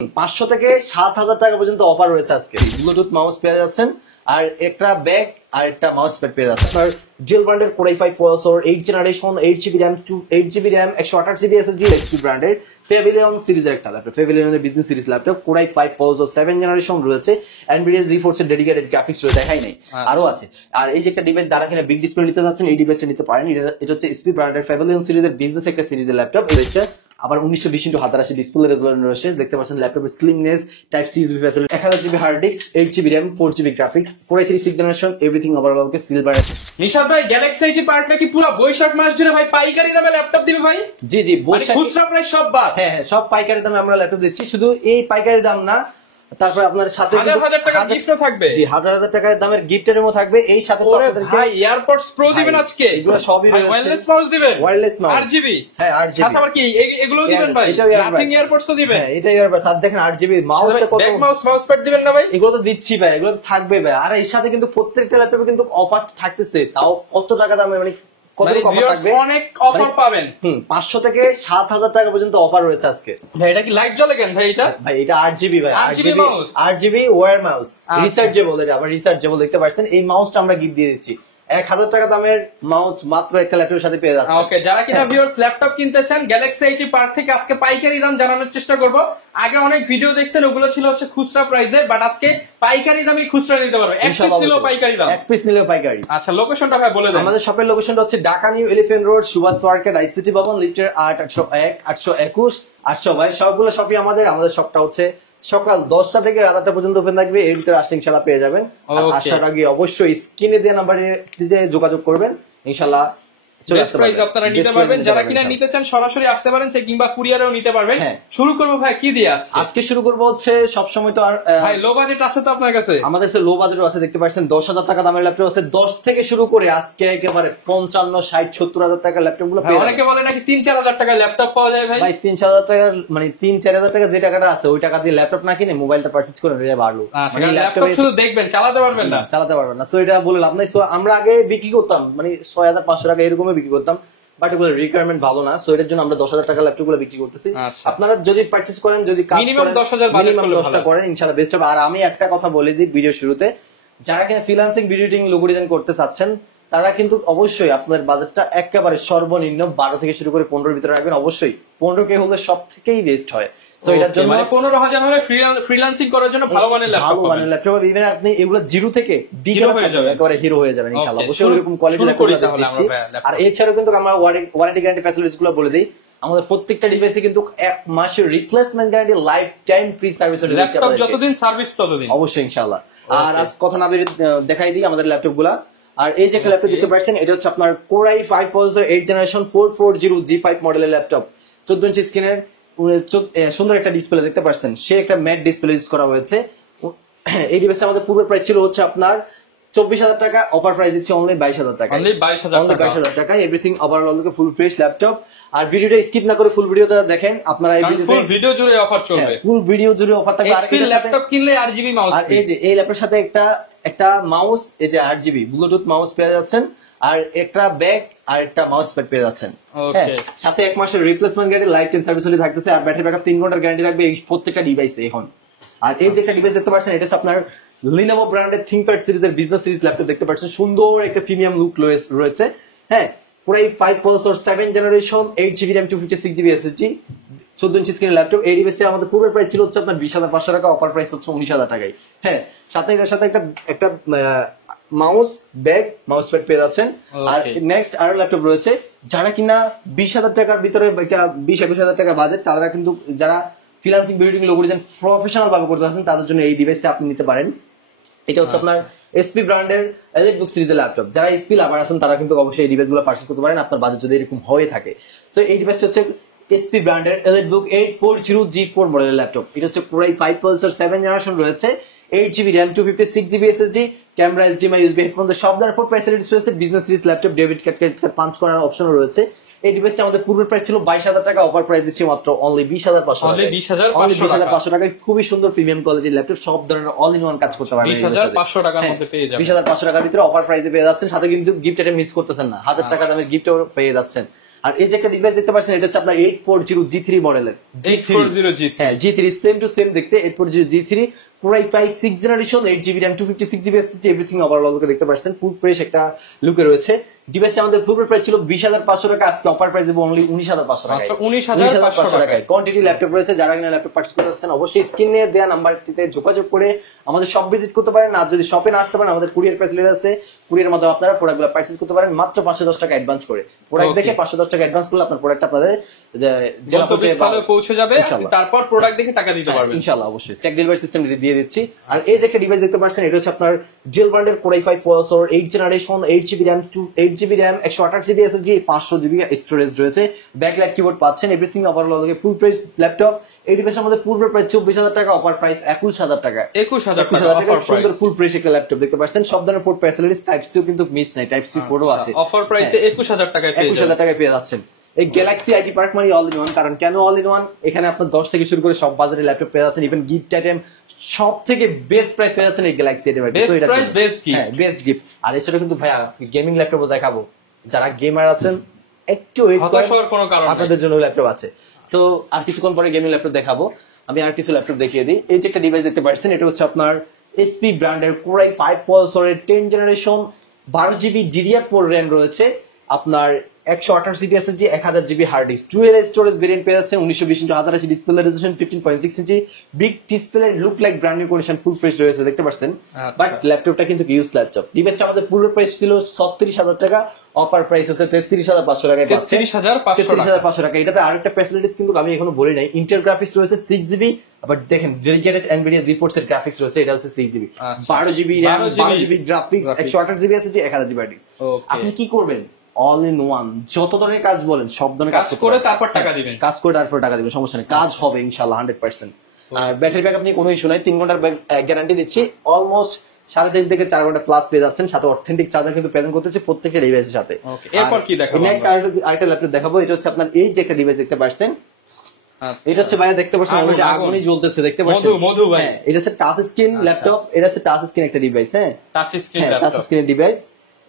500 থেকে 7,000 টাকা পর্যন্ত অফার রয়েছে আজকে। ব্লুটুথ মাউস পেয়ে যাচ্ছেন আর একটা ব্যাগ আর একটা মাউস প্যাড পেয়ে যাচ্ছেন। আপনার জেল ব্র্যান্ডের Core i5 processor, 8 generation, 8GB RAM, 8GB RAM, 128GB SSD, HP ব্র্যান্ডের Pavilion সিরিজের একটা laptop, Pavilion's business series laptop, Core i5 processor 7 generation রয়েছে, Nvidia GeForce এর ডেডিকেটেড গ্রাফিক্স রয়েছে, দেখাই নাই আরো আছে। আর এই যে একটা ডিভাইস দ্বারা কিনা বিগ ডিসপ্লে নিতে যাচ্ছেন, এই ডিভাইসটা নিতে পারেন। এটা হচ্ছে HP ব্র্যান্ডের Pavilion সিরিজের বিজনেস একটা সিরিজের ল্যাপটপ। এটা আবার 1920x1080 ডিসপ্লে রেজোলিউশন রয়েছে, দেখতে পাচ্ছেন ল্যাপটপের slimness, type C USB facility, 1000GB hard disk, 8GB RAM, 4GB graphics, Core i3 6th generation, everything overall কে সিলভার। নিশাদ ভাই, গ্যালাক্সি আইটি পার্ট নাকি পুরো বৈশাখ মাস জুড়ে ভাই পাইকারি দামে ল্যাপটপ দিবে ভাই? জি বৈশাখ খুচরা প্রাইস সব বাদ। হ্যাঁ সব পাইকারি দামে আমরা ল্যাপটপ দিচ্ছি। শুধু এই পাইকারি দাম না, তারপর আপনার সাথে হাজার টাকা গিফটও থাকবে। জি হাজার টাকার দামের গিফটেরও থাকবে। এই সাথে তো আপনাদেরকে ভাই এয়ারপডস প্রো দিবেন আজকে, এগুলো সবই রয়েছে। ওয়্যারলেস মাউস দিবেন, ওয়্যারলেস মাউস RGB, হ্যাঁ RGB সাথে আবার কি এগুলো দিবেন ভাই? নাথিং এয়ারপডসও দিবেন। হ্যাঁ এটা এয়ারপডস। আর দেখেন RGB মাউসটা কত, ব্যাক মাউস প্যাড দিবেন না ভাই? এগুলো তো দিচ্ছি ভাই, এগুলো থাকবে ভাই। আর এর সাথে কিন্তু প্রত্যেকটা ল্যাপটপে কিন্তু অফার থাকতেছে। তাও কত টাকা দামে, মানে কত অফার থাকবে? অনেক অফার পাবেন। 500 থেকে 7,000 টাকা পর্যন্ত অফার রয়েছে আজকে। ভাই এটা কি লাইট জ্বলে কেন ভাই? এটা RGB ভাই, RGB ওয়্যার মাউস, আচ্ছা। রিচার্জেবল। এটা আবার রিচার্জেবল, দেখতে পাচ্ছেন। এই মাউসটা আমরা গিফট দিয়ে দিচ্ছি। 1000 টাকা দামের মাউস মাত্র একটা ল্যাপটপের সাথে পেয়ে যাচ্ছে। ওকে, যারা কিনা ভিউয়ার্স ল্যাপটপ কিনতে চান, গ্যালাক্সি আইটি পার্ক থেকে আজকে পাইকারি দাম জানানোর চেষ্টা করব। আগে অনেক ভিডিও দেখছেন, ওগুলো ছিল হচ্ছে খুচরা প্রাইসে, বাট আজকে পাইকারি দামে খুচরা নিতে পারবে। এক পিস নিলেও পাইকারি দাম, এক পিস নিলেও পাইকারি। আচ্ছা, লোকেশনটা ভাই বলে দেন। আমাদের শপের লোকেশনটা হচ্ছে Dhaka new elephant road, Subhash market, ICT Bhaban, লিফটের 8, 801, 821, 800 ভাই। সবগুলো শপই আমাদের শপটা হচ্ছে সকাল 10টা থেকে রাত 8টা পর্যন্ত ওপেন থাকবে। এর ভিতরে আসলে ইনশাআল্লাহ পেয়ে যাবেন। আসার আগে অবশ্যই স্ক্রিনে দেওয়া নাম্বারে যোগাযোগ করবেন, ইনশাআল্লাহ বেস্ট প্রাইস আপনারা নিতে পারবেন। যারা কিনা নিতে চান সরাসরি আসতে পারেন, সে কিংবা কুরিয়ারেও নিতে পারবেন। শুরু করব ভাই কি দিয়ে আজকে শুরু করব হচ্ছে সব সময় তো আর ভাই লো বাজেট আছে তো আপনার কাছে? আমাদের কাছে লো বাজেটও আছে, দেখতে পাচ্ছেন 10,000 টাকা দামের ল্যাপটপ আছে। 10 থেকে শুরু করে আজকে একেবারে 55, 60, 70,000 টাকার ল্যাপটপ গুলো পেয়ে যাবেন। অনেকে বলে নাকি 3-4 হাজার টাকা ল্যাপটপ পাওয়া যায় ভাই। 3-4 হাজার টাকার, মানে 3-4 হাজার টাকা যে টাকাটা আছে ওই টাকা দিয়ে ল্যাপটপ না কিনে মোবাইলটা পারচেজ করে নিলে ভালো। মানে ল্যাপটপ শুধু দেখবেন, চালাতে পারবেন না, সো এটা বলে লাভ নাই। সো আমরা আগে বিক্রি করতাম মানে 6,500 টাকা এরকমই বিক্রি করতাম, বাট এগুলো রিকোয়ারমেন্ট ভালো না। সো এটার জন্য আমরা 10,000 টাকা ল্যাপটপ গুলো বিক্রি করতেছি। আপনারা যদি পারচেজ করেন, যদি কাজ মিনিমাম 10,000 10টা করেন, ইনশাআল্লাহ বেস্ট হবে। আর আমি একটা কথা বলে দিই ভিডিও শুরুতে, যারা কিনা freelancing video editing logo design করতে চাচ্ছেন, তারা কিন্তু অবশ্যই আপনাদের বাজেটটা একেবারে সর্বনিম্ন 12 থেকে শুরু করে 15 এর ভিতরে রাখবেন। অবশ্যই 15K হলে সব থেকেই বেস্ট হয়। সো এটার জন্য 15,000 হলে ফ্রিল্যান্সিং করার জন্য ভালো মানের ল্যাপটপ পাবেন। ল্যাপটপ ইভেন আপনি এগুলো জিরো থেকে হিরো হয়ে যাবেন, একেবারে হিরো হয়ে যাবেন ইনশাআল্লাহ। অবশ্যই এরকম কোয়ালিটি ল্যাপটপ দিচ্ছি। আর এছাড়াও কিন্তু আমরা ওয়ারেন্টি গ্যারান্টি ফ্যাসিলিটিস গুলো বলে দেই। আমাদের প্রত্যেকটা ডিভাইসে কিন্তু 1 মাসের replacement guarantee, life time free service দিচ্ছি। ল্যাপটপ যতদিন সার্ভিস ততদিন অবশ্যই ইনশাআল্লাহ। আর আজ কথা না বেরিয়ে দেখাই দিই আমাদের ল্যাপটপ গুলা। আর এই যে একটা ল্যাপটপ দেখতে পাচ্ছেন, এটা হচ্ছে আপনার Core i5 processor 8 generation 440G5 মডেলের ল্যাপটপ। 14 ইঞ্চি স্ক্রিনের সুন্দর একটা ডিসপ্লে দেখতে পাচ্ছেন, সে একটা ম্যাট ডিসপ্লে ইউজ করা হয়েছে। এই ডিভাইসে আমাদের পূর্বের প্রাইস ছিল হচ্ছে আপনার 24,000 টাকা, অফার প্রাইস দিচ্ছে অনলি 22,000 টাকা। অনলি 22,000 টাকা। Everything overall full fresh laptop. আর ভিডিওটা স্কিপ না করে ফুল ভিডিওটা দেখেন আপনারা। এই ফুল ভিডিও জুড়ে অফার চলবে, ফুল ভিডিও জুড়ে অফার থাকবে। আর এই ল্যাপটপ কিনলে RGB মাউস, আর এই যে এই ল্যাপটপের সাথে একটা মাউস, এই যে RGB ব্লুটুথ মাউস পেয়ে যাচ্ছেন, আর একটা ব্যাগ আর একটা মাউস প্যাড পেয়ে যাচ্ছেন। সাথে 1 মাসের replacement guarantee, life time service থাকতেছে। আর ব্যাটারি ব্যাকআপ 3 ঘন্টার গ্যারান্টি থাকবে এই প্রত্যেকটা ডিভাইসে এখন। আর এই যে একটা ডিভাইস দেখতে পাচ্ছেন, এটা হচ্ছে আপনার Lenovo ব্র্যান্ডের ThinkPad সিরিজের বিজনেস সিরিজ ল্যাপটপ দেখতে পাচ্ছেন। সুন্দর একটা প্রিমিয়াম লুক রয়েছে। হ্যাঁ, Core i5 processor 7 generation, 8GB RAM, 256GB SSD, 14 inch স্ক্রিনের ল্যাপটপ। এই ডিভাইসে আমাদের পূর্বের প্রাইস ছিল হচ্ছে আপনার 20,500 টাকা, অফার প্রাইস হচ্ছে 19,000 টাকায়। হ্যাঁ, সাথে একটা মাউস, ব্যাগ, মাউস প্যাড পেয়ে যাচ্ছেন। আর নেক্সট আরো ল্যাপটপ রয়েছে, যারা কিনা 20,000 টাকার ভিতরে, 20-21,000 টাকা বাজেট, তারা কিন্তু যারা freelancing video logo design professional ভাবে করতে আছেন, তাদের জন্য এই ডিভাইসটা আপনি নিতে পারেন। এটা হচ্ছে আপনার SP ব্র্যান্ডের এলিটবুক সিরিজের ল্যাপটপ। যারা SP লাভার আছেন তারা কিন্তু অবশ্যই এই ডিভাইসগুলো পারচেজ করতে পারেন, আপনার বাজেট যদি এরকম হয়ে থাকে। সো এই ডিভাইসটা হচ্ছে SP ব্র্যান্ডের এলিটবুক 840G4 মডেলের ল্যাপটপ। এটা হচ্ছে Core i5 প্রসেসর 7 জেনারেশন রয়েছে, 8GB RAM, 256GB SSD, camera, HDMI, USB headphone, সব ধরনের ফ্যাসিলিটিস রয়েছে। Business series laptop, debit card, credit card punch করার অপশন রয়েছে। এই ডিভাইসটা আমাদের পূর্বের প্রাইস ছিল 22,000 টাকা, অফার প্রাইস দিচ্ছি মাত্র অনলি 20,500 টাকায়। খুবই সুন্দর প্রিমিয়াম কোয়ালিটির ল্যাপটপ, সব ধরনের অল ইন ওয়ান কাজ করতে পারবেন। 20,500 টাকার মধ্যে পেয়ে যাবেন। 20,500 টাকার ভিতরে অফার প্রাইসে পেয়ে যাচ্ছেন। সাথে কিন্তু গিফট আইটেম মিস করতেছেন না, 1,000 টাকা দামের গিফটও পেয়ে যাচ্ছেন। আর এই যে একটা ডিভাইস দেখতে পাচ্ছেন এটা হচ্ছে আপনার 840G3 মডেলের। 840G3 হ্যাঁ G3 সেম টু সেম দেখতে 840G3 পুরাই 5 6 generation 8GB RAM 256GB SSD everything overall দেখতে পাচ্ছেন ফুল ফ্রেশ একটা লুকে রয়েছে। ডিভাইসটা আমাদের পূর্ব প্রাইস ছিল 20,500 টাকা, আজকে অফার প্রাইস দেব অনলি 19,500 টাকায়। 19,500 টাকায় কোয়ান্টিটি ল্যাপটপ রয়েছে। যারা কিনা ল্যাপটপ পারচেজ করতে চাচ্ছেন অবশ্যই স্ক্রিনে দেওয়া নাম্বারটিতে যোগাযোগ করে আমাদের শপ ভিজিট করতে পারেন। আর যদি শপে না আসতে পারেন আমাদের কুরিয়ার ফ্যাসিলিটি আছে, কুরিয়ার মাধ্যমে আপনারা প্রোডাক্টগুলো পারচেজ করতে পারেন মাত্র 510 টাকা অ্যাডভান্স করে। প্রোডাক্ট দেখে 510 টাকা অ্যাডভান্স করলে আপনার প্রোডাক্ট আপনাদের জেলা পর্যায়ে পৌঁছে যাবে, তারপর প্রোডাক্ট দেখে টাকা দিতে পারবেন ইনশাআল্লাহ। অবশ্যই চেক ডেলিভারি সিস্টেম দিয়ে দিচ্ছি। আর এই যে একটা ডিভাইস দেখতে পাচ্ছেন এটা হচ্ছে আপনার ডেল ব্র্যান্ডের Core i5 processor 8 generation 8GB RAM 8GB RAM 128GB SSD 500GB storage রয়েছে, ব্যাকলাইট কিবোর্ড পাচ্ছেন everything overall full fresh laptop. এই ডিভাইসের মধ্যে পূর্বের প্রাইস 24,000 টাকা, অফার প্রাইস 21,000 টাকা। 21,000 টাকা সুন্দর ফুল ফ্রেশ একটা ল্যাপটপ দেখতে পাচ্ছেন। সব ধরনের পোর্ট ফ্যাসিলিটিস টাইপ সি কিন্তু মিস নাই, টাইপ সি পোর্টও আছে। অফার প্রাইসে 21,000 টাকায় 21,000 টাকায় পেয়ে যাচ্ছেন। এই গ্যালাক্সি আইটি পার্ক মানে অল ইন ওয়ান। কারণ কেন অল ইন ওয়ান? এখানে আপনার 10 থেকে শুরু করে সব বাজারে ল্যাপটপ পেয়ে যাচ্ছেন, ইভেন গিফট আইটেম সব থেকে বেস্ট প্রাইস পেয়ে যাচ্ছেন এই গ্যালাক্সি আইটি পার্কে। Best price best gift. হ্যাঁ বেস্ট গিফট। আর এছাড়া কিন্তু ভাই গেমিং ল্যাপটপও দেখাবো, যারা গেমার আছেন একটু হতাশ হওয়ার কোনো কারণ নেই, আপনাদের জন্য ল্যাপটপ আছে। সো আর কিছুক্ষণ পরে গেমিং ল্যাপটপ দেখাবো। আমি আর কিছু ল্যাপটপ দেখিয়ে দিই। এই যে একটা ডিভাইস দেখতে পাচ্ছেন এটা হচ্ছে আপনার এসপি ব্র্যান্ডের Core i5 প্রসেসরের 10 জেনারেশন 12GB DDR4 RAM রয়েছে, আপনার 128GB SSD 1000GB hard disk, dual storage variant পেয়ে যাচ্ছেন। 1920x1080 display resolution 15.6 inch big display, look like brand new condition, full fresh রয়েছে দেখতে পাচ্ছেন। বাট ল্যাপটপটা কিন্তু ইউজ ল্যাপটপ। ডিভাইসটা আমাদের পুরো প্রাইস ছিল 36,000 টাকা, অফার প্রাইস হচ্ছে 33,500 টাকায় পাচ্ছেন। 33,500 টাকা। এটাতে আরেকটা ফ্যাসিলিটিস কিন্তু আমি এখনো বলি নাই, ইন্টেল গ্রাফিক্স রয়েছে 6GB। আবার দেখেন ডেডিকেটেড এনভিডিয়া জিফোর্স এর গ্রাফিক্স রয়েছে, এটা হচ্ছে 6GB 12GB RAM 12GB graphics 128GB SSD 1000GB hard disk. আপনি কি করবেন? অল ইন ওয়ান, যত ধরনের কাজ বলেন সব ধরনের কাজ করে তারপর টাকা দিবেন, কাজ করে তারপর টাকা দিবেন, সমস্যা নেই, কাজ হবে ইনশাআল্লাহ 100%। আর ব্যাটারি ব্যাকআপ নিয়ে কোনো ইস্যু নাই, 3 ঘন্টার গ্যারান্টি দিচ্ছি। অলমোস্ট 3.5 থেকে 4 ঘন্টা প্লাস পেয়ে যাচ্ছেন, সাথে অথেন্টিক চার্জার কিন্তু প্রেজেন্ট করতেছে প্রত্যেকটা ডিভাইসের সাথে। এরপর কি দেখাবো? নেক্সট আরেকটা ল্যাপটপ দেখাবো। এটা হচ্ছে আপনার এই যে একটা ডিভাইস দেখতে পাচ্ছেন, এটা হচ্ছে ভাইয়া দেখতে পাচ্ছেন অলরেডি আগুনই জ্বলতেছে দেখতে পাচ্ছেন। মধু ভাই, এটা হচ্ছে টাচ স্ক্রিন ল্যাপটপ, এটা হচ্ছে টাচ স্ক্রিন একটা ডিভাইস। হ্যাঁ touch screen laptop, touch screen device.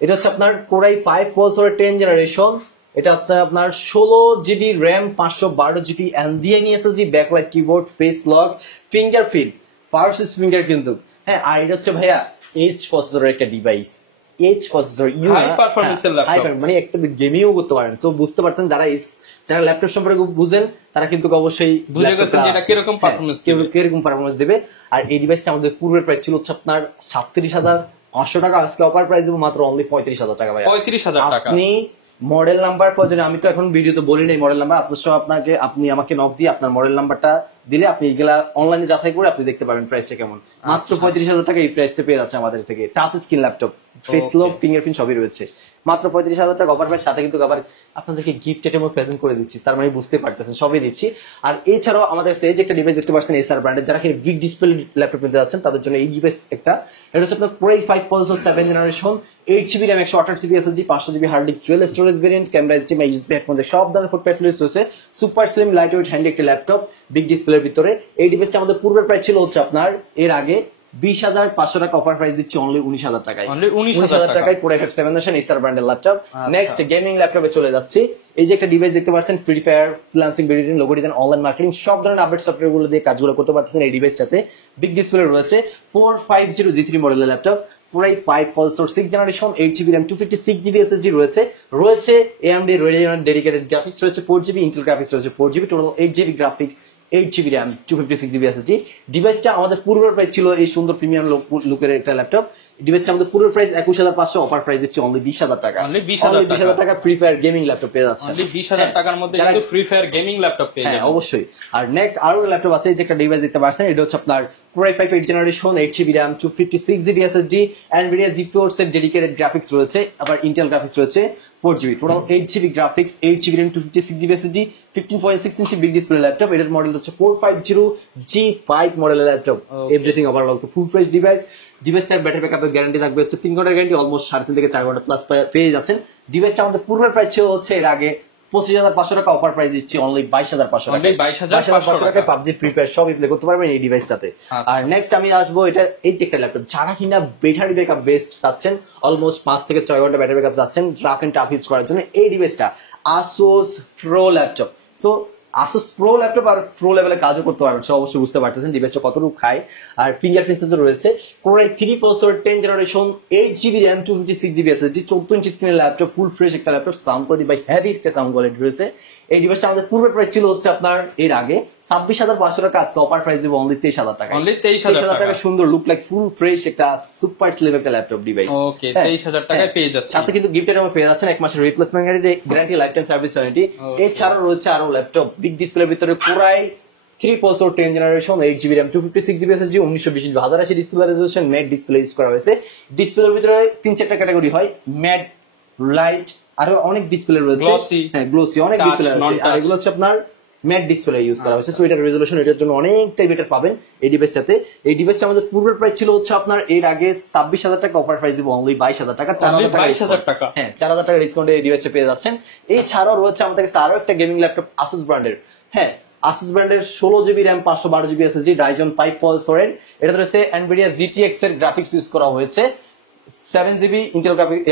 এটা হচ্ছে আপনার Core i5 প্রসেসরের 10 জেনারেশন, এটা আপনার 16GB RAM 512GB NVMe SSD, backlight keyboard, face lock, fingerprint, পাওয়ার সুইচ ফিঙ্গার কিন্তু। হ্যাঁ আর এটা হচ্ছে ভাইয়া এইচ প্রসেসরের একটা ডিভাইস, এইচ প্রসেসর হাই পারফরম্যান্সের ল্যাপটপ, মানে একটা গেমিংও করতে পারেন। সো বুঝতে পারতেন যারা ল্যাপটপ সম্পর্কে বুঝেন তারা কিন্তু অবশ্যই বুঝে গেছেন যে এটা কিরকম পারফরম্যান্স দেবে। আর এই ডিভাইসটা আমাদের পূর্বের প্রাইস ছিল হচ্ছে আপনার 37,500 টাকা, আজকে অফার প্রাইস দেবো মাত্র অনলি 35,000 টাকা। ভাই 35,000 টাকা। আপনি মডেল নাম্বার প্রয়োজনে, আমি তো এখন ভিডিওতে বলি নাই মডেল নাম্বার, আপনি আমাকে নক দিয়ে আপনার মডেল নাম্বারটা দিলে আপনি এগুলা অনলাইনে যাচাই করে আপনি দেখতে পাবেন প্রাইসটা কেমন। মাত্র 35,000 টাকা এই প্রাইসে পেয়ে যাচ্ছে আমাদের থেকে। Touch screen laptop, face lock, fingerprint সবই রয়েছে, মাত্র 35,000 টাকা অফার প্রাইস, সাথে কিন্তু আবার আপনাদেরকে গিফট আইটেমও প্রেজেন্ট করে দিচ্ছি, তার মানে বুঝতে পারতেছেন সবই দিচ্ছি। আর এছাড়াও আমাদের এই যে একটা ডিভাইস দেখতে পাচ্ছেন এসআর ব্র্যান্ডের, যারা কি বিগ ডিসপ্লে ল্যাপটপ নিতে যাচ্ছেন তাদের জন্য এই ডিভাইস একটা। এটা হচ্ছে আপনার Core i5 processor 7 generation 8GB RAM 128GB SSD 500GB hard disk, dual storage variant, camera HDMI USB হেডফোনের সব ধরনের ফুড ফ্যাসিলিটিস রয়েছে, super slim light weight handy একটা ল্যাপটপ বিগ ডিসপ্লের ভিতরে। এই ডিভাইসটা আমাদের পূর্বের প্রাইস ছিল হচ্ছে আপনার এর আগে 20,500 টাকা, অফার প্রাইস দিচ্ছি অনলি 19,000 টাকায়। 19,000 টাকায় Core i5 7 জেনারেশন এসআর ব্র্যান্ডের ল্যাপটপ। নেক্সট গেমিং ল্যাপটপে চলে যাচ্ছি। এই যে একটা ডিভাইস দেখতে পাচ্ছেন, free fire, freelancing, video, logo design, online marketing সব ধরনের আপডেট সফটওয়্যার গুলো দিয়ে কাজগুলো করতে পারতেছেন এই ডিভাইসটাতে। বিগ ডিসপ্লে রয়েছে, 450G3 মডেলের laptop, Core i5 processor 6 generation 8GB RAM 256GB SSD রয়েছে AMD Radeon ডেডিকেটেড গ্রাফিক্স রয়েছে 4GB, ইন্টেল গ্রাফিক্স রয়েছে 4GB, total 8GB graphics, 8GB RAM 256GB SSD। ডিভাইসটা আমাদের পূর্বের প্রাইস ছিল এই সুন্দর প্রিমিয়াম লুকের একটা ল্যাপটপ। ডিভাইসটা আমাদের পূর্বের প্রাইস 21,500, অফার প্রাইস দিচ্ছি অনলি 20,000 টাকা। অনলি 20,000 টাকা ফ্রি ফায়ার গেমিং ল্যাপটপ পেয়ে যাচ্ছে। অনলি 20,000 টাকার মধ্যে কিন্তু ফ্রি ফায়ার গেমিং ল্যাপটপ পেয়ে যাবেন। হ্যাঁ অবশ্যই। আর নেক্সট আরো ল্যাপটপ আছে, যে একটা ডিভাইস দেখতে পাচ্ছেন, এটা হচ্ছে আপনার Core i5 8 generation 8GB RAM 256GB SSD, NVIDIA GeForce এর ডেডিকেটেড গ্রাফিক্স রয়েছে, আবার ইন্টেল গ্রাফিক্স রয়েছে 4GB, total 8GB graphics, 8GB RAM 256GB SSD, 15.6 inch big display laptop. এটার মডেল হচ্ছে 450G5 মডেলের laptop. Everything overall full fresh device. ডিভাইসটার battery ব্যাকআপের guarantee থাকবে হচ্ছে 3 ঘন্টার গ্যারান্টি, অলমোস্ট 3.5 থেকে 4 ঘন্টা প্লাস পেয়ে যাচ্ছেন। ডিভাইসটা আমাদের পূর্বের প্রাইস ছিল হচ্ছে এর আগে 25,500 টাকা, অফার প্রাইস দিচ্ছি অনলি 22,500 টাকা। 22,500 টাকায় পাবজি, ফ্রি ফায়ার সব প্লে করতে পারবেন এই ডিভাইসটাতে। আর নেক্সট আমি আসবো এটা এই যে একটা ল্যাপটপ, যারা কিনা ব্যাটারি ব্যাকআপ বেস্ট চাচ্ছেন, অলমোস্ট 5 থেকে 6 ঘন্টা ব্যাটারি ব্যাকআপ চাচ্ছেন রাফ এন্ড টাফ ইউজ করার জন্য, এই ডিভাইসটা Asus Pro laptop. So Asus Pro laptop আর প্রো লেভেলে কাজও করতে পারবেন, সো অবশ্যই বুঝতে পারতেছেন ডিভাইসটা কতটুকু খায়। আর ফিঙ্গারপ্রিন্ট সেন্সর রয়েছে, Core i3 processor, 10 generation, 8GB RAM, 256GB SSD, 14 inch স্ক্রিনের ল্যাপটপ, ফুল ফ্রেশ একটা laptop, sound quality by heavy একটা সাউন্ড কোয়ালিটি রয়েছে। এই ডিভাইসটা আমাদের পূর্বের প্রাইস ছিল হচ্ছে আপনার এর আগে 26,500 টাকা, আজকে অফার প্রাইস দেব অনলি 23,000 টাকা। অনলি 23,000 টাকা, সুন্দর লুক লাইক ফুল ফ্রেশ একটা সুপার স্লিম একটা ল্যাপটপ ডিভাইস। ওকে, 23,000 টাকায় পেয়ে যাচ্ছে। সাথে কিন্তু গিফটের মধ্যে পেয়ে যাচ্ছেন 1 মাসের replacement guarantee, life time service warranty. এছাড়াও রয়েছে আরো ল্যাপটপ বিগ ডিসপ্লের ভিতরে Core i3 processor, 10 generation, 8GB RAM, 256GB SSD, 1920 1080 display resolution, mat display use করা হয়েছে। ডিসপ্লের ভিতরে 3-4টা ক্যাটাগরি হয়, ম্যাট, লাইট, আরো অনেক ডিসপ্লে রয়েছে, হ্যাঁ গ্লোসি অনেক ডিসপ্লে আছে। আর এগুলো হচ্ছে আপনার ম্যাট ডিসপ্লে ইউজ করা হয়েছে, সো এটার রেজোলিউশন এটার জন্য অনেকটাই বেটার পাবেন এই ডিভাইসটাতে। এই ডিভাইসটা আমাদের পূর্বের প্রাইস ছিল হচ্ছে আপনার এর আগে 26,000 টাকা, অফার প্রাইস দিব অনলি 22,000 টাকা। 22,000 টাকা, হ্যাঁ 4,000 টাকা ডিসকাউন্টে এই ডিভাইসটা পেয়ে যাচ্ছেন। এছাড়াও রয়েছে আমাদের কাছে আরো একটা গেমিং ল্যাপটপ আসুস ব্র্যান্ডের, হ্যাঁ আসুস ব্র্যান্ডের 16GB RAM, 512GB SSD, Ryzen 5 প্রসেসরের। এটাতে রয়েছে NVIDIA GTX এর গ্রাফিক্স ইউজ করা হয়েছে, 7GB ইন্টেল গ্রাফিক্স,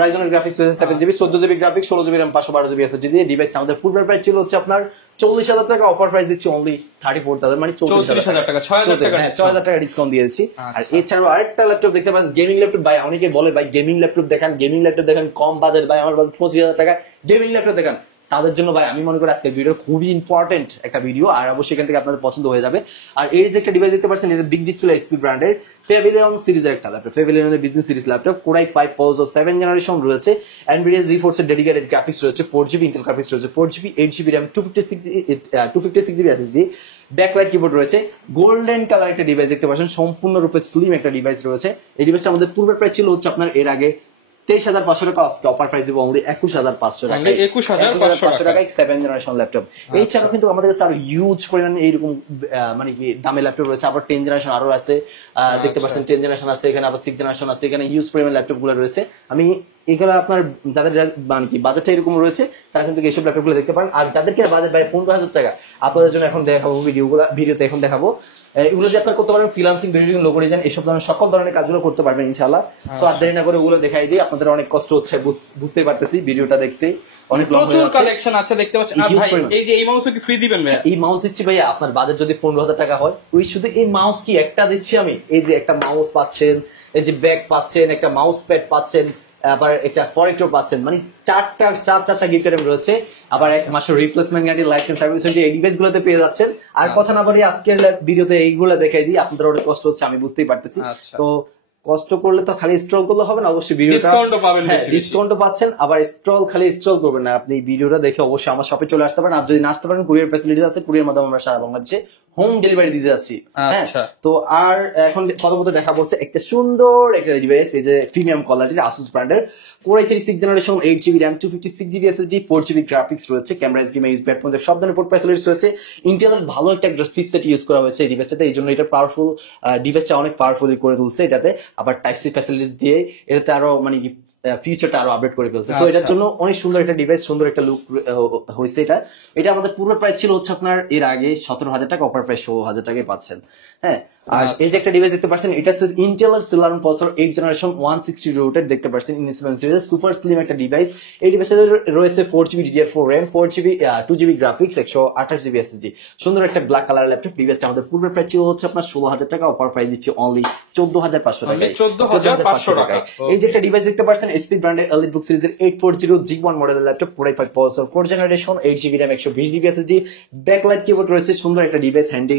রাইজনের গ্রাফিক্স হয়েছে 7GB, 14GB graphics, 16GB RAM, 512GB SSD দিয়ে ডিভাইসটা আমাদের পূর্বের প্রাইস ছিল হচ্ছে আপনার 40,000 টাকা, অফার প্রাইস দিচ্ছি অনলি 34,000, মানে 34,000 টাকা, 6,000 টাকা, হ্যাঁ 6,000 টাকা ডিসকাউন্ট দিয়েছি। আর এছাড়াও আরেকটা ল্যাপটপ দেখতে পারেন, গেমিং ল্যাপটপ। ভাই অনেকে বলে ভাই গেমিং ল্যাপটপ দেখান, গেমিং ল্যাপটপ দেখান, কম বাজেট, ভাই আমার বাজেট 25,000 টাকা, গেমিং ল্যাপটপ দেখান। তাদের জন্য ভাই আমি মনে করি আজকে ভিডিও খুবই ইম্পর্টেন্ট একটা ভিডিও, আর অবশ্যই এখান থেকে আপনাদের পছন্দ হয়ে যাবে। আর এই যে একটা ডিভাইস দেখতে পাচ্ছেন, এটা বিগ ডিসপ্লে এসপি ব্র্যান্ডের Pavilion সিরিজের একটা laptop, Pavilion's business series laptop, Core i5 processor, 7 generation রয়েছে, NVIDIA GeForce এর ডেডিকেটেড গ্রাফিক্স রয়েছে, 4GB ইন্টেল গ্রাফিক্স রয়েছে, 4GB 8GB RAM, 256GB SSD, backlight keyboard রয়েছে, গোল্ডেন কালার একটা ডিভাইস দেখতে পাচ্ছেন, সম্পূর্ণরূপে স্লিম একটা ডিভাইস রয়েছে। এই ডিভাইসটা আমাদের পূর্বের প্রাইস ছিল হচ্ছে আপনার এর আগে 23,500 টাকা, আজকে অফার প্রাইস দিব অনলি 21,500 টাকা, 21,500 টাকায় 7 জেনারেশন ল্যাপটপ। এছাড়াও কিন্তু আমাদের কাছে আরো হিউজ পরিমাণে এইরকম মানে কি দামে ল্যাপটপ রয়েছে, আবার 10 জেনারেশন আরো আছে, দেখতে পাচ্ছেন 10 জেনারেশন আছে এখানে, আবার 6 জেনারেশন আছে এখানে, হিউজ পরিমাণ ল্যাপটপ গুলো রয়েছে। আমি এগুলো আপনার যাদের মানে কি বাজেটটা এরকম রয়েছে তারা কিন্তু এইসব ল্যাপটপ গুলো দেখতে পারেন। আর যাদেরকে বাজেট ভাই 15,000 টাকা, আপনাদের জন্য এখন দেখাবো ভিডিওতে এখন দেখাবো এগুলো যে আপনারা করতে পারবেন, ফ্রিল্যান্সিং, ভিডিও লোগো ডিজাইন, এসব ধরনের সকল ধরনের কাজগুলো করতে পারবেন ইনশাআল্লাহ। সো আর দেরি না করে ওগুলো দেখাই দিই, আপনাদের অনেক কষ্ট হচ্ছে বুঝতেই পারতেছি ভিডিওটা দেখতে, অনেক লং হয়ে যাচ্ছে। কালেকশন আছে দেখতে পাচ্ছেন। আর ভাই এই যে এই মাউস কি ফ্রি দিবেন ভাই? এই মাউস দিচ্ছি ভাইয়া, আপনার বাজেট যদি 15,000 টাকা হয়, ওই শুধু এই মাউস কি একটা দিচ্ছি আমি, এই যে একটা মাউস পাচ্ছেন, এই যে ব্যাগ পাচ্ছেন, একটা মাউস প্যাড পাচ্ছেন, আবার একটা প্রজেক্টর পাচ্ছেন, মানে চারটা গিফট আইটেম রয়েছে। আবার 1 মাসের replacement guarantee, life time service warranty এই ডিভাইস গুলোতে পেয়ে যাচ্ছেন। আর কথা না বলি আজকের ভিডিওতে এইগুলো দেখাই দিই, আপনাদের অনেক কষ্ট হচ্ছে আমি বুঝতেই পারতেছি। তো কষ্ট করলে তো খালি স্ক্রল করলে হবে না, অবশ্যই ভিডিওটা ডিসকাউন্টও পাবেন, ডিসকাউন্টও পাচ্ছেন। আবার খালি স্ক্রল করবেন না, আপনি ভিডিওটা দেখে অবশ্যই আমার শপে চলে আসতে পারেন। আর যদি না আসতে পারেন, কুরিয়ার ফ্যাসিলিটি আছে, কুরিয়ার মাধ্যমে আমরা সারা বাংলাদেশে হোম ডেলিভারি দিতে যাচ্ছি। তো আর এখন কথা বলতে দেখা বলছে একটা সুন্দর একটা ডিভাইস, এই যে প্রিমিয়াম কোয়ালিটির আসুস ব্র্যান্ডের Core i3 6 generation, 8GB RAM, 256GB SSD, 4GB graphics রয়েছে, ক্যামেরা, HDMI, USB হেডফোন, সব ধরনের পোর্ট ফ্যাসিলিটিস রয়েছে। ইন্টেলের ভালো একটা চিপসেট ইউজ করা হয়েছে এই ডিভাইসটাতে, এই জন্য এটা পাওয়ারফুল, ডিভাইসটা অনেক পাওয়ারফুলি করে তুলছে এটাতে। আবার টাইপ সি ফ্যাসিলিটিস দিয়ে এটাতে আরো মানে কি ফিউচারটা আরো আপডেট করে ফেলছে। সো এটার জন্য অনেক সুন্দর একটা ডিভাইস, সুন্দর একটা লুক হয়েছে এটা আমাদের পুরো প্রাইস ছিল হচ্ছে আপনার এর আগে 17,000 টাকা, অফার প্রাইস 16,000 টাকায় পাচ্ছেন। হ্যাঁ, আর এই যে একটা ডিভাইস দেখতে পাচ্ছেন, এটা হচ্ছে ইন্টেলের Celeron প্রসেসর, 8 জেনারেশন, 160 রুটেড, দেখতে পাচ্ছেন ইনস্ট্রুমেন্ট সিরিজ, সুপার স্লিম একটা ডিভাইস। এই ডিভাইসে রয়েছে 4GB DDR4 RAM, 4GB 2GB graphics, 128GB SSD, সুন্দর একটা ব্ল্যাক কালার ল্যাপটপ। ডিভাইসটা আমাদের পূর্বের প্রাইস ছিল হচ্ছে আপনার 16,000 টাকা, অফার প্রাইস দিচ্ছি অনলি 14,500 টাকায়, 14,500 টাকায়। এই যে একটা ডিভাইস দেখতে পাচ্ছেন, এসপি ব্র্যান্ডের EliteBook সিরিজের 840 G1 মডেলের laptop, Core i5 processor, 4 generation, 8GB RAM, 120GB SSD, backlight keyboard রয়েছে, সুন্দর একটা device, handy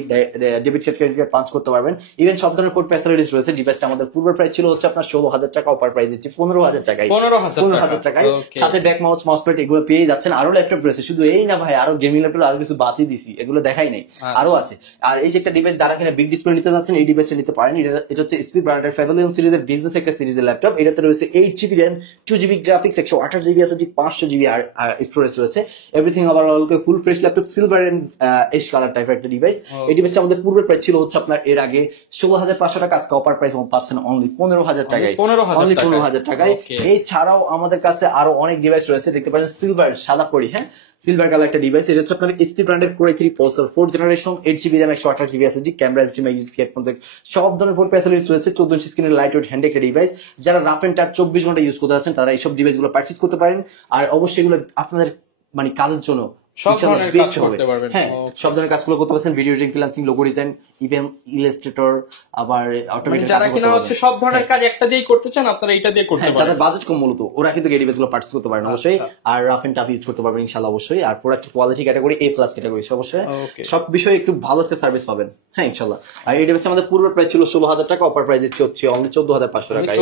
debit card, credit card punch করতে পারবেন, ইভেন সব ধরনের পোর্ট ফ্যাসিলিটিস রয়েছে। ডিভাইসটা আমাদের পূর্বের প্রাইস ছিল হচ্ছে আপনার 16,000 টাকা, অফার প্রাইস দিচ্ছি 15,000 টাকায়, 15,000 টাকায়। সাথে ব্যাক মাউস প্যাড এগুলো পেয়ে যাচ্ছেন। আরো ল্যাপটপ রয়েছে, শুধু এই না ভাই, আরো গেমিং ল্যাপটপ আরো কিছু বাতিল দিছি, এগুলো দেখাই নাই, আরো আছে। আর এই যে একটা ডিভাইস যারা কিনা বিগ ডিসপ্লে নিতে যাচ্ছেন, এই ডিভাইসটা নিতে পারেন। এটা হচ্ছে এসপি ব্র্যান্ডের Pavilion সিরিজের বিজনেস একটা সিরিজের ল্যাপটপ। এটাতে রয়েছে 8GB RAM, 2GB graphics, 128GB SSD, 500GB storage রয়েছে। Everything overall full fresh laptop, silver and ash colour টাইপের একটা ডিভাইস। এই ডিভাইসটা আমাদের পূর্বের প্রাইস ছিল হচ্ছে আপনার এর আগে 16,500 টাকা, আজকে অফার প্রাইস পাচ্ছেন অনলি 15,000 টাকায়, অনলি 15,000 টাকায়। এই ছাড়াও আমাদের কাছে আরো অনেক ডিভাইস রয়েছে, দেখতে পাচ্ছেন সিলভার সাদা পরি, হ্যাঁ সিলভার কালার একটা ডিভাইস। এটা হচ্ছে আপনার এসপি ব্র্যান্ডের Core i3 processor, 4 generation, 8GB RAM, 128GB SSD, camera, HDMI, USB headphone, সব ধরনের পোর্ট ফ্যাসিলিটিস রয়েছে। 14 ইঞ্চি স্ক্রিনের লাইট ওয়েট হ্যান্ডি একটা ডিভাইস। যারা রাফ এন্ড টাফ 24 ঘন্টা ইউজ করতে যাচ্ছেন তারা এইসব ডিভাইসগুলো পারচেজ করতে পারেন। আর অবশ্যই এগুলো আপনাদের মানে কাজের জন্য সব ধরনের কাজ করতে পারবেন। হ্যাঁ, সব ধরনের কাজগুলো করতে পারছেন, video editing, freelancing, logo design, even Illustrator, আবার অটোমেটেড যারা কিনা হচ্ছে সব ধরনের কাজ একটা দিয়েই করতে চান আপনারা এটা দিয়ে করতে পারবেন। যাদের বাজেট কম মূলত ওরা কিন্তু এই ডিভাইসগুলো পারচেজ করতে পারেন অবশ্যই। আর রাফ এন্ড টাফ ইউজ করতে পারবেন ইনশাআল্লাহ অবশ্যই। আর product quality category A+ category অবশ্যই, সব বিষয়ে একটু ভালো একটা সার্ভিস পাবেন, হ্যাঁ ইনশাআল্লাহ। আর এই ডিভাইস আমাদের পূর্বের প্রাইস ছিল 16,000 টাকা, অফার প্রাইস হচ্ছে অনলি 14,500 টাকায়।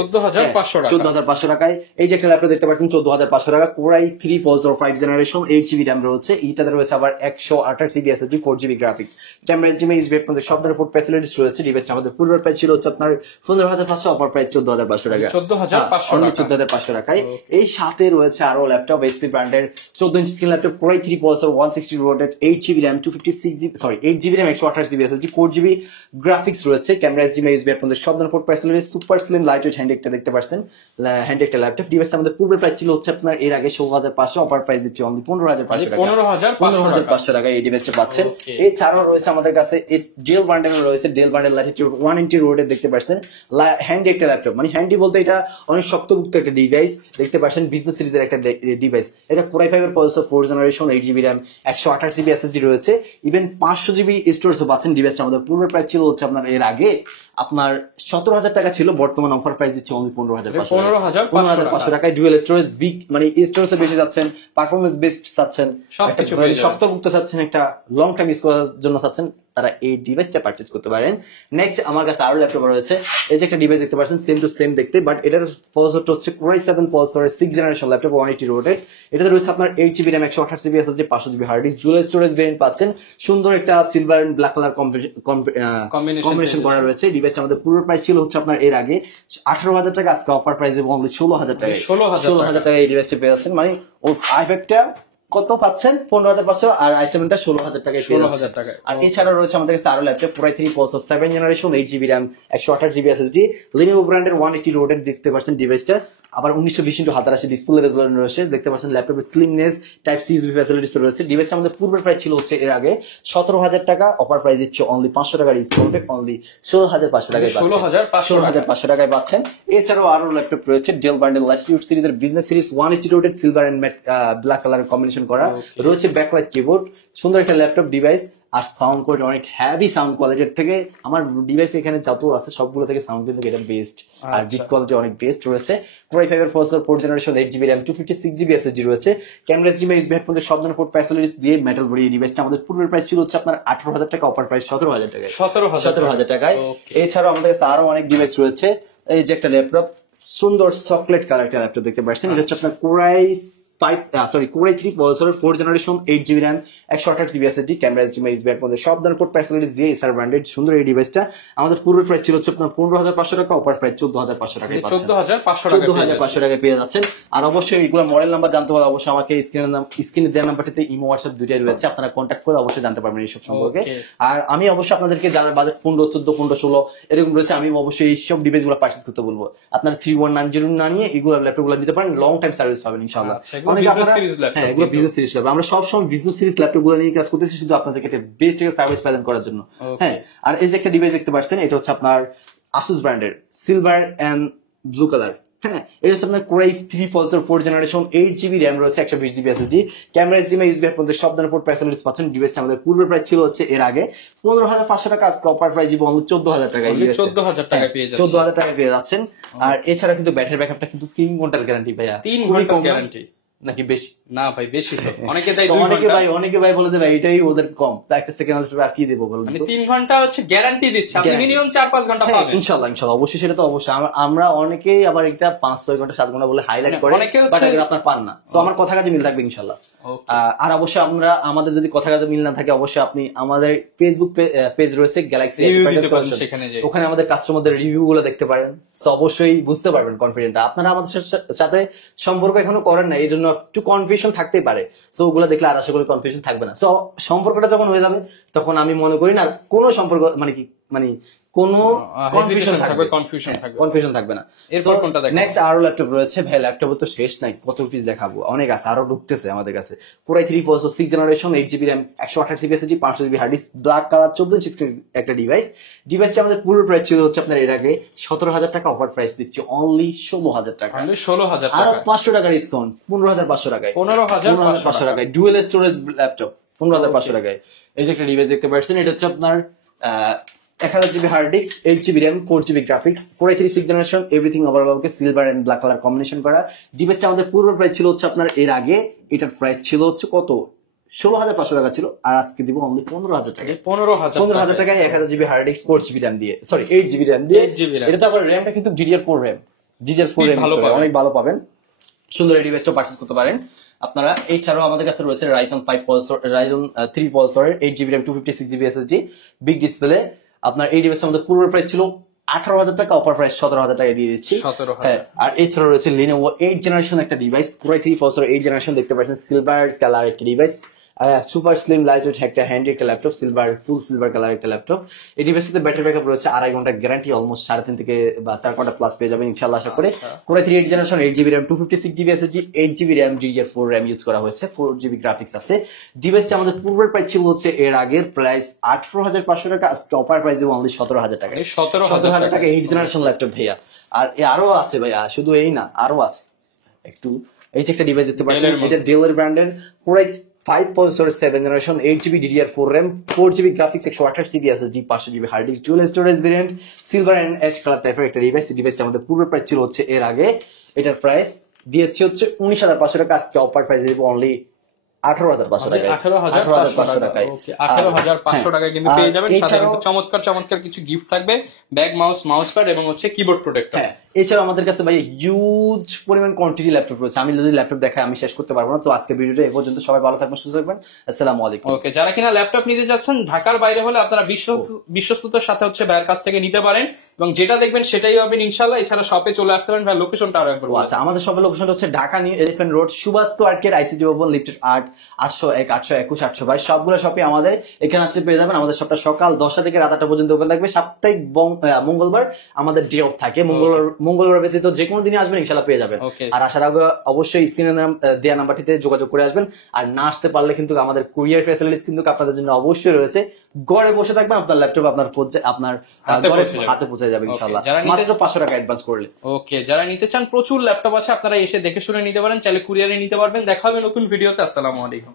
14,500 টাকায় এই যে একটা ল্যাপটপ দেখতে পাচ্ছেন 14,500 টাকা, core i 3 processor 5 generation, 8GB RAM রয়েছে, এইটাতে রয়েছে আবার 128GB SSD, 4GB graphics, camera HDMI, USB পর্যন্ত সব ধরনের পোর্ট ফ্যাসিলিটিস রয়েছে। ডিভাইসটা আমাদের পূর্বের প্রাইস ছিল হচ্ছে আপনার 15,500, অফার প্রাইস 14,500 টাকা, 14,500 টাকায়। এই সাথে রয়েছে আরো ল্যাপটপ HP ব্র্যান্ডের 14 inch screen laptop, Core i 3 processor, 160 rotate, 8GB RAM, 8GB RAM, 128GB SSD, 4GB graphics রয়েছে, ক্যামেরা HDMI, USB পর্যন্ত সব ধরনের port facilities, super slim light weight handy একটা দেখতে পাচ্ছেন, হ্যান্ডি একটা ল্যাপটপ। ডিভাইসটা আমাদের পূর্বের প্রাইস ছিল হচ্ছে আপনার এর আগে 16,500, অফার প্রাইস দিচ্ছি অনলি 15,500 টাকা, 15,500 টাকায় এই ডিভাইসটা পাচ্ছেন। এছাড়াও রয়েছে আমাদের কাছে ডেল বান্ডেল রয়েছে, ডেল বান্ডেল ল্যাটিটিউড 180 রোডে দেখতে পাচ্ছেন, হ্যান্ডি একটা ল্যাপটপ, মানে হ্যান্ডি বলতে এটা অনেক শক্তপোক্ত একটা ডিভাইস দেখতে পাচ্ছেন, বিজনেস সিরিজের একটা ডিভাইস। এটা কোরাই 5 এর processor, 4 generation, 8GB RAM, 128GB SSD রয়েছে, ইভেন 500GB স্টোরেজও পাচ্ছেন। ডিভাইসটা আমাদের পূর্বের প্রাইস ছিল হচ্ছে আপনার এর আগে আপনার 17,000 টাকা ছিল, বর্তমান অফার প্রাইস দিচ্ছে অনলি 15,500 টাকায়। ডুয়াল স্টোরেজ, বিগ মানে স্টোরেজে বেশি যাচ্ছেন, পারফরমেন্স বেস্ট চাচ্ছেন, শক্তপোক্ত চাচ্ছেন, একটা লং টাইম ইউজ করার জন্য চাচ্ছেন, তারা এই ডিভাইসটা পারচেজ করতে পারেন। নেক্সট আমার কাছে আরো ল্যাপটপ রয়েছে, এই যে একটা ডিভাইস দেখতে পাচ্ছেন, সেম টু সেম দেখতে, বাট এটার প্রসেসরটা হচ্ছে কোরাই 7 প্রসেসরের 6 জেনারেশন ল্যাপটপ, 180 রোটেট। এটাতে রয়েছে আপনার 8GB RAM, 128GB SSD, 500GB hard disk, dual storage variant পাচ্ছেন। সুন্দর একটা silver and black colour combination করা রয়েছে। ডিভাইসটা আমাদের পুরো প্রাইস ছিল হচ্ছে আপনার এর আগে 18,000 টাকা, আজকে অফার প্রাইস এবং অনলি 16,000 টাকা, 16,000 টাকা এই ডিভাইসটা পেয়ে যাচ্ছেন। মানে ওর আইপ্যাডটা কত পাচ্ছেন 15,500, আর i7টা 16,000 টাকায়, 16,000 টাকায়। আর এছাড়া রয়েছে আমাদের কাছে আরো laptop, Core i 3 processor, 7 generation, 8GB RAM, 128GB SSD, Lenovo ব্র্যান্ডের 180 রোটেট দেখতে পাচ্ছেন ডিভাইসটা, আবার 1920x1080 ডিসপ্লে রেজোলিউশন রয়েছে দেখতে পাচ্ছেন। ল্যাপটপের slimness, type C USB facilities রয়েছে। ডিভাইসটা আমাদের পূর্বের প্রাইস ছিল হচ্ছে এর আগে 17,000 টাকা, অফার প্রাইস দিচ্ছে অনলি 500 টাকা ডিসকাউন্টে অনলি 16,500 টাকায় পাচ্ছেন, 16,500 টাকায় পাচ্ছেন। এছাড়াও আরো ল্যাপটপ রয়েছে, ডেল বান্ডেল ল্যাটিটিউড সিরিজের business series, 180 rotate, silver and black colour combination করা রয়েছে, ব্যাকলাইট কিবোর্ড, সুন্দর একটা ল্যাপটপ ডিভাইস। আর সাউন্ড কোয়ালিটি অনেক হ্যাভি সাউন্ড কোয়ালিটির থেকে আমার ডিভাইস এখানে যত আছে সবগুলো থেকে সাউন্ড কিন্তু এটা বেস্ট, আর বিট কোয়ালিটি অনেক বেস্ট রয়েছে। কোরাই 5 এর processor, 4 generation, 8GB RAM, 256GB SSD রয়েছে, ক্যামেরা HDMI, USB হেডফোনের সব ধরনের পোর্ট ফ্যাসিলিটিস দিয়ে মেটাল বডি। এই ডিভাইসটা আমাদের পূর্বের প্রাইস ছিল হচ্ছে আপনার 18,000 টাকা, অফার প্রাইস 17,000 টাকায়, 17,000 টাকায়। এছাড়াও আমাদের কাছে আরো অনেক ডিভাইস রয়েছে। এই যে একটা ল্যাপটপ, সুন্দর চকলেট কালার একটা ল্যাপটপ দেখতে পাচ্ছেন, এটা হচ্ছে আপনার কোরাই 3 প্রসেসরের, 4 generation, 8GB RAM, 128GB SSD, camera HDMI, USB এর মধ্যে সব ধরনের পোর্ট ফ্যাসিলিটিস দিয়ে এসআর ব্র্যান্ডেড সুন্দর এই ডিভাইসটা আমাদের পূর্বের প্রাইস ছিল হচ্ছে আপনার 15,500 টাকা, অফার প্রাইস 14,500 টাকায় পাচ্ছেন, 14,500 টাকায় পেয়ে যাচ্ছেন। আর অবশ্যই এগুলো মডেল নাম্বার জানতে হলে অবশ্যই আমাকে স্ক্রিনে দেওয়া নাম্বারটিতে ইমো হোয়াটসঅ্যাপ দুইটাই রয়েছে, আপনারা কন্ট্যাক্ট করে অবশ্যই জানতে পারবেন এইসব সম্পর্কে। আর আমি অবশ্যই আপনাদেরকে যাদের বাজেট 15, 14, 15, 16 এরকম রয়েছে, আমি অবশ্যই এইসব ডিভাইসগুলো পারচেজ করতে বলবো। আপনার 3190 না নিয়ে এগুলো ল্যাপটপগুলো নিতে পারেন, লং টাইম সার্ভিস পাবেন ইনশাআল্লাহ। হ্যাঁ, এগুলো বিজনেস সিরিজ ল্যাপটপ, আমরা সবসময় বিজনেস সিরিজ ল্যাপটপ গুলো নিয়ে কাজ করতেছি শুধু আপনাদেরকে একটা বেস্ট একটা সার্ভিস প্রদান করার জন্য। হ্যাঁ, আর এই যে একটা ডিভাইস দেখতে পাচ্ছেন, এটা হচ্ছে আপনার আসুস ব্র্যান্ডের, সিলভার এন্ড ব্লু কালার। হ্যাঁ, এটা হচ্ছে আপনার core i 3 processor, 4 generation, 8GB RAM রয়েছে, 120GB SSD, camera HDMI, USB এর মধ্যে সব ধরনের পোর্ট ফ্যাসিলিটিস পাচ্ছেন। ডিভাইসটা আমাদের পূর্বের প্রাইস ছিল হচ্ছে এর আগে 15,500 টাকা, আজকে অফার প্রাইস দিব 14,000 টাকা, 14,000 টাকা পেয়ে যাচ্ছেন, 14,000 টাকা পেয়ে যাচ্ছেন। আর এছাড়া কিন্তু ব্যাটারি ব্যাকআপটা কিন্তু 3 ঘন্টার গ্যারান্টি ভাইয়া, 3 ঘন্টার গ্যারান্টি নাকি বেশি? না ভাই বেশি তো, অনেকে ভাই বলে দেবে এটাই ওদের কম, একটা সেকেন্ড আর কি দেবো বলুন। মানে 3 ঘন্টা হচ্ছে গ্যারান্টি দিচ্ছে, আপনি মিনিমাম 4-5 ঘন্টা পাবেন ইনশাআল্লাহ, অবশ্যই সেটা তো অবশ্যই। আমরা অনেকেই আবার এটা 5-6 ঘন্টা 7 ঘন্টা বলে হাইলাইট করে, বাট আপনার পান না। সো আমার কথা কাজে মিল থাকবে ইনশাআল্লাহ। আর অবশ্যই আমরা আমাদের যদি কথা কাজে মিল না থাকে, অবশ্যই আপনি আমাদের ফেসবুক পেজ রয়েছে গ্যালাক্সি, ওখানে আমাদের কাস্টমারদের রিভিউ গুলো দেখতে পারেন। সো অবশ্যই বুঝতে পারবেন কনফিডেন্ট। আপনারা আমাদের সাথে সম্পর্ক এখনো করেন না, এই জন্য একটু কনফিউশন থাকতেই পারে। সো ওগুলো দেখলে আর আশা করি কনফিউশন থাকবে না। সো সম্পর্কটা যখন হয়ে যাবে তখন আমি মনে করি না কোনো সম্পর্ক মানে কোনো কনফিউশন থাকবে কনফিউশন থাকবে না। এরপর কোনটা দেখো? নেক্সট আরো ল্যাপটপ রয়েছে ভাই, ল্যাপটপে তো শেষ নাই, কত পিস দেখাবো, অনেক আছে, আরো ঢুকতেছে আমাদের কাছে। Core i 3 processor 6 generation 8GB RAM 128GB SSD 500GB hard disk, black colour 14 inch screen একটা ডিভাইসটা আমাদের পুরো প্রাইস ছিল হচ্ছে আপনার এর আগে 17,000 টাকা, অফার প্রাইস দিচ্ছি অনলি 16,000 টাকা, 16,000 আর টাকা, 500 টাকা ডিসকাউন্ট 15,500 টাকায়, 15,500 টাকায় ডুয়েল স্টোরেজ ল্যাপটপ 15,500 টাকায়। এই যে একটা ডিভাইস দেখতে পাচ্ছেন, এটা হচ্ছে আপনার 1000GB hard disk, 8GB RAM, 4GB graphics, Core i3 6 generation, everything ওভারঅলকে silver and black colour combination করা। ডিভাইসটা আমাদের পূর্ব প্রাইস ছিল হচ্ছে আপনার এর আগে, এটার প্রাইস ছিল হচ্ছে কত 16,500 টাকা ছিল, আর আজকে দিব অনলি 15,000 টাকায়। 15,000 টাকায় 1000GB hard disk, 4GB RAM দিয়ে, সরি 8GB RAM দিয়ে। এটা তো আবার র্যামটা কিন্তু DDR4 RAM, DDR4 RAM অনেক ভালো পাবেন, সুন্দর এই ডিভাইসটা পারচেজ করতে পারেন আপনারা। এছাড়াও আমাদের কাছে রয়েছে Ryzen 3 প্রসেসরের 8GB RAM 256GB SSD big display. আপনার এই ডিভাইসের আমাদের পূর্ব প্রাইস ছিল 18,000 টাকা, অফার প্রাইস 17,000 টাকা দিয়ে দিচ্ছি। হ্যাঁ, আর এছাড়াও রয়েছে Lenovo 8 জেনারেশন একটা device, Core i3 processor 8 generation দেখতে পাচ্ছেন, সিলভার কালার একটা device, super slim light weight একটা হ্যান্ডি একটা ল্যাপটপ, ফুল সিলভার কালার একটা ল্যাপটপ। এই ডিভাইসটাতে ব্যাটারি ব্যাকআপ রয়েছে 2.5 ঘন্টা গ্যারান্টি, অলমোস্ট 3.5 থেকে বা 4 ঘন্টা প্লাস পেয়ে যাবেন ইনশাআল্লাহ আশা করে। Core i3 8 generation 8GB RAM 256GB SSD, 8GB RAM DDR4 RAM use করা হয়েছে, 4GB গ্রাফিক্স আছে। ডিভাইসটা আমাদের পূর্বের প্রাইস ছিল হচ্ছে এর আগের প্রাইস 18,500 টাকা, আজকে অফার প্রাইস দেবো অনলি 17,000 টাকা। 17,000 টাকা 8 জেনারেশন ল্যাপটপ ভাইয়া। আর আরো আছে ভাইয়া, শুধু এই না, আরো আছে একটু। এই যে একটা ডিভাইস দেখতে পাচ্ছেন, এটা ডেলের ব্র্যান্ডের Core i5 processor 7 generation 8GB DDR4 RAM 4GB graphics 128GB SSD 500GB hard disk, dual storage variant, silver and ash colour টাইপের একটা ডিভাইস। এই ডিভাইসটা আমাদের পূর্ব প্রাইস ছিল হচ্ছে এর আগে, এটার প্রাইস দিয়েছে হচ্ছে 19,500 টাকা, আজকে অফার প্রাইস দেব অনলি 18,500 টাকায়। 18,500 টাকায় 18,500 টাকায় কিন্তু পেয়ে যাবেন। সাথে কিন্তু চমৎকার কিছু গিফট থাকবে, ব্যাগ, মাউস প্যাড এবং হচ্ছে কিবোর্ড প্রোটেক্টর। হ্যাঁ, এছাড়াও আমাদের কাছে ভাই হিউজ পরিমাণ কোয়ান্টিটি ল্যাপটপ রয়েছে, আমি যদি ল্যাপটপ দেখাই আমি শেষ করতে পারবো না। তো আজকে ভিডিওটা এই পর্যন্ত, সবাই ভালো থাকবেন, সুস্থ থাকবেন, আসসালামু আলাইকুম। ওকে, যারা কিনা ল্যাপটপ নিতে চাচ্ছেন ঢাকার বাইরে হলে আপনারা বিশ্বস্ততার সাথে হচ্ছে ভাইয়ের কাছ থেকে নিতে পারেন, এবং যেটা দেখবেন সেটাই পাবেন ইনশাআল্লাহ। এছাড়া শপে চলে আসতে পারেন, ভাই লোকেশনটা আরো একবার। আচ্ছা, আমাদের শপের লোকেশনটা হচ্ছে Dhaka new elephant road, Suvastu arcade, ICT ভবন, লিফটেড 8, 801, 821, 822 সবগুলো শপে আমাদের এখানে আসলে পেয়ে যাবেন। আমাদের শপটা সকাল 10টা থেকে রাত 8টা পর্যন্ত ওপেন থাকবে। সাপ্তাহিক মঙ্গলবার আমাদের ডে অফ থাকে, মঙ্গলবার ব্যতীত যে কোনো দিনে আসবেন ইনশাআল্লাহ পেয়ে যাবেন। আর আসার আগে অবশ্যই স্ক্রিনে দেওয়া নাম্বারটিতে যোগাযোগ করে আসবেন। আর না আসতে পারলে কিন্তু আমাদের কুরিয়ার ফ্যাসিলিটিস কিন্তু আপনাদের জন্য অবশ্যই রয়েছে। ঘরে বসে থাকবেন, আপনার ল্যাপটপ আপনার হাতে পৌঁছে যাবে ইনশাআল্লাহ, মাত্র 500 টাকা অ্যাডভান্স করলে। ওকে, যারা নিতে চান প্রচুর ল্যাপটপ আছে, আপনারা এসে দেখে শুনে নিতে পারেন, চাইলে কুরিয়ারে নিতে পারবেন। দেখা হবে নতুন ভিডিওতে, আসসালামু আলাইকুম।